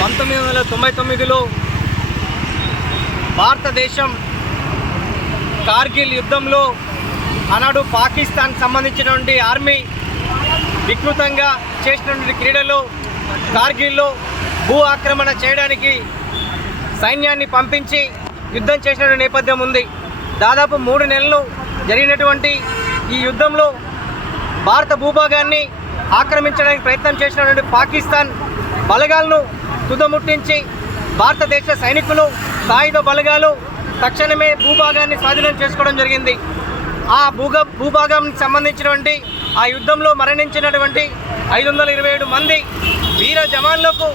పంతొమ్మిది వందల తొంభై తొమ్మిదిలో భారతదేశం కార్గిల్ యుద్ధంలో ఆనాడు పాకిస్తాన్ సంబంధించినటువంటి ఆర్మీ వికృతంగా చేసినటువంటి క్రీడలో కార్గిల్లో భూ ఆక్రమణ చేయడానికి సైన్యాన్ని పంపించి యుద్ధం చేసినటువంటి నేపథ్యం ఉంది. దాదాపు మూడు నెలలు జరిగినటువంటి ఈ యుద్ధంలో భారత భూభాగాన్ని ఆక్రమించడానికి ప్రయత్నం చేసినటువంటి పాకిస్తాన్ బలగాలను తుదముట్టించి భారతదేశ సైనికులు సాయుధ బలగాలు తక్షణమే భూభాగాన్ని స్వాధీనం చేసుకోవడం జరిగింది. ఆ భూగ భూభాగానికి సంబంధించినటువంటి ఆ యుద్ధంలో మరణించినటువంటి ఐదు వందల ఇరవై ఏడు మంది వీర జవాన్లకు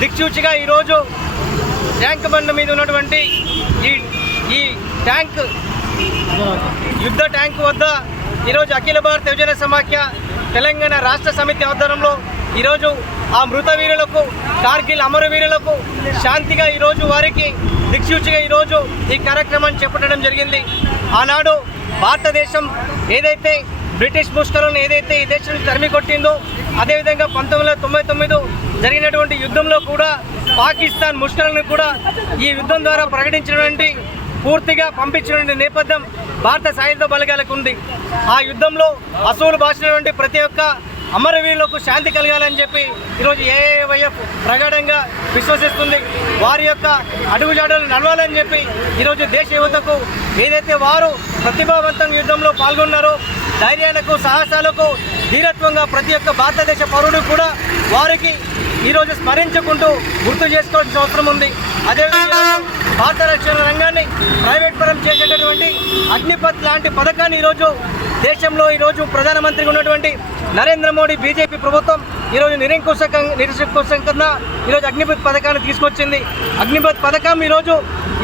దిక్సూచిగా ఈరోజు ట్యాంక్ బండ్ మీద ఉన్నటువంటి ఈ ఈ ట్యాంక్ యుద్ధ ట్యాంక్ వద్ద ఈరోజు అఖిల భారత యువజన సమాఖ్య తెలంగాణ రాష్ట్ర సమితి ఆధ్వర్యంలో ఈరోజు ఆ మృత వీరులకు కార్గిల్ అమరవీరులకు శాంతిగా ఈరోజు వారికి దిక్సూచిగా ఈరోజు ఈ కార్యక్రమాన్ని చేపట్టడం జరిగింది. ఆనాడు భారతదేశం ఏదైతే బ్రిటిష్ ముష్కరులను ఏదైతే ఈ దేశం తరిమి కొట్టిందో అదేవిధంగా పంతొమ్మిది వందల తొంభై తొమ్మిది జరిగినటువంటి యుద్ధంలో కూడా పాకిస్తాన్ ముష్కరులను కూడా ఈ యుద్ధం ద్వారా ప్రకటించినటువంటి పూర్తిగా పంపించినటువంటి నేపథ్యం భారత సాయుధ బలగాలకు ఉంది. ఆ యుద్ధంలో అసూలు బాసినటువంటి ప్రతి ఒక్క అమరవీరులకు శాంతి కలగాలని చెప్పి ఈరోజు ఏఏవైఎఫ్ ప్రగాఢంగా విశ్వసిస్తుంది. వారి యొక్క అడుగుజాడలు నడవాలని చెప్పి ఈరోజు దేశ యువతకు ఏదైతే వారు ప్రతిభావంతం యుద్ధంలో పాల్గొన్నారో ధైర్యాలకు సాహసాలకు ధీరత్వంగా ప్రతి ఒక్క భారతదేశ పౌరుడు కూడా వారికి ఈరోజు స్మరించుకుంటూ గుర్తు చేసుకోవాల్సిన అవసరం ఉంది. అదేవిధంగా భారత రక్షణ రంగాన్ని ప్రైవేట్ పరం చేసేటటువంటి అగ్నిపత్ లాంటి పథకాన్ని ఈరోజు దేశంలో ఈరోజు ప్రధానమంత్రిగా ఉన్నటువంటి నరేంద్ర మోడీ బీజేపీ ప్రభుత్వం ఈరోజు నిరంకుశకం నిరసకుశంగా ఈరోజు అగ్నిపత్ పథకాన్ని తీసుకొచ్చింది. అగ్నిపత్ పథకం ఈరోజు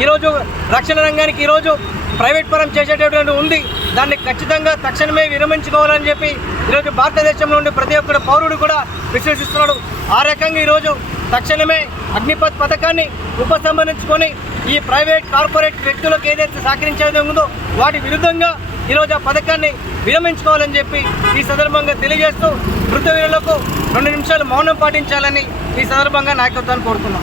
ఈరోజు రక్షణ రంగానికి ఈరోజు ప్రైవేట్ పరం చేసేటటువంటి ఉంది. దాన్ని ఖచ్చితంగా తక్షణమే విరమించుకోవాలని చెప్పి ఈరోజు భారతదేశంలో ఉండే ప్రతి ఒక్కరు పౌరుడు కూడా విశ్వసిస్తున్నాడు. ఆ రకంగా ఈరోజు తక్షణమే అగ్నిపత్ పథకాన్ని ఉపసంహరించుకొని ఈ ప్రైవేట్ కార్పొరేట్ వ్యక్తులకు ఏదైతే సహకరించేది ఉందో వాటి విరుద్ధంగా ఈరోజు ఆ పథకాన్ని విరమించుకోవాలని చెప్పి ఈ సందర్భంగా తెలియజేస్తూ మృతవీరులకు రెండు నిమిషాలు మౌనం పాటించాలని ఈ సందర్భంగా నాయకత్వాన్ని కోరుతున్నాం.